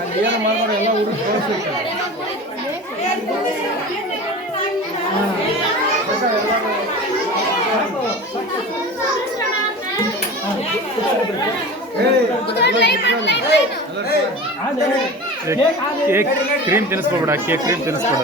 ಅಲ್ಲಿ ಏನು ಮಾಡ್ತಾರೆ ಎಲ್ಲ ಹುಡುಗ ಕಳಿಸಿರ್ತಾರೆ. ಕೇಕ್ ಕ್ರೀಮ್ ತಿನ್ನಿಸ್ಕೊಬೇಡ, ಕೇಕ್ ಕ್ರೀಮ್ ತಿನ್ನಿಸ್ಬೇಡ.